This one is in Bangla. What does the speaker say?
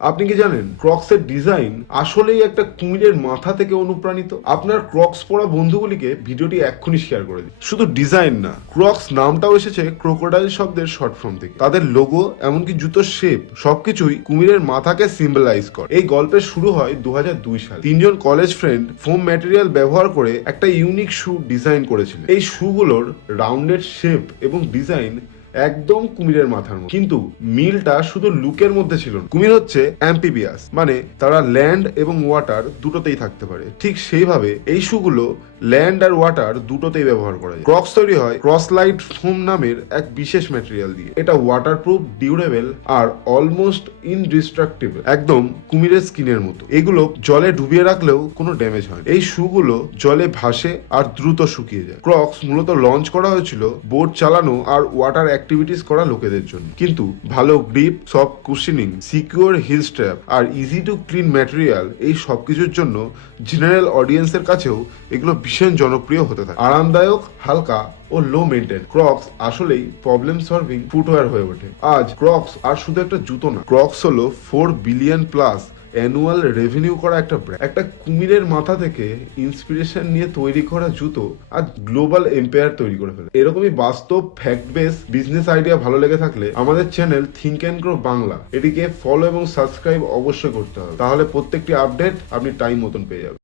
আপনি কি জানেন ক্রক্সের ডিজাইন আসলেই একটা কুমিরের মাথা থেকে অনুপ্রাণিত? আপনার ক্রক্স পরা বন্ধুগুলিকে ভিডিওটি এক্ষুনি শেয়ার করে দিন। শুধু ডিজাইন না, ক্রক্স নামটাও এসেছে ক্রোকোডাইল শব্দের শর্ট ফর্ম থেকে। তাদের লোগো এমনকি জুতোর শেপ সবকিছুই কুমিরের মাথাকে সিম্বলাইজ করে। এই গল্পের শুরু হয় 2002 সালে। তিনজন কলেজ ফ্রেন্ড ফোম ম্যাটেরিয়াল ব্যবহার করে একটা ইউনিক শু ডিজাইন করেছিলেন। এই শুগুলোর রাউন্ডেড শেপ এবং ডিজাইন একদম কুমিরের মাথার মতো, কিন্তু মিলটা শুধু লুকের মধ্যে ছিল না। কুমির হচ্ছে অ্যাম্পিবিয়াস, মানে তারা ল্যান্ড এবং ওয়াটার দুটোতেই থাকতে পারে। ঠিক সেইভাবে এই শুগুলো ল্যান্ড আর ওয়াটার দুটোতেই ব্যবহার করা যায়। ক্রক্স তৈরি হয় ক্রসলাইট ফোম নামের এক বিশেষ ম্যাটেরিয়াল দিয়ে। এটা ওয়াটারপ্রুফ, ডিউরেবল আর অলমোস্ট ইনডিস্ট্রাকটেবল, একদম কুমিরের স্কিনের মতো। এগুলো জলে ডুবিয়ে রাখলেও কোনো ড্যামেজ হয় না। এই শুগুলো জলে ভাসে আর দ্রুত শুকিয়ে যায়। ক্রক্স মূলত লঞ্চ করা হয়েছিল বোট চালানো আর ওয়াটার অ্যাক্টিভিটিস করা লোকেদের জন্য, কিন্তু ভালো grip, soft cushioning, secure heel strap আর ইজি টু ক্লিন ম্যাটেরিয়াল, এই সবকিছুর জন্য জেনারেল অডিয়েন্সের কাছেও এগুলো ভীষণ জনপ্রিয় হতে থাকে। আরামদায়ক, হালকা ও লো মেনটেন, ক্রক্স আসলেই প্রবলেম সলভিং ফুটওয়্যার হয়ে ওঠে। আজ ক্রক্স আর শুধু একটা জুতো না, ক্রক্স হলো 4 বিলিয়ন প্লাস অ্যানুয়াল রেভিনিউ করা একটা ব্র্যান্ড। একটা কুমিরের মাথা থেকে ইন্সপিরেশন নিয়ে তৈরি করা জুতো আজ গ্লোবাল এম্পায়ার তৈরি করে ফেলে। এরকমই বাস্তব ফ্যাক্ট বেস বিজনেস আইডিয়া ভালো লেগে থাকলে আমাদের channel think and grow Bangla এটিকে ফলো এবং সাবস্ক্রাইব অবশ্যই করতে হবে, তাহলে প্রত্যেকটি আপডেট আপনি টাইম মতন পেয়ে যাবেন।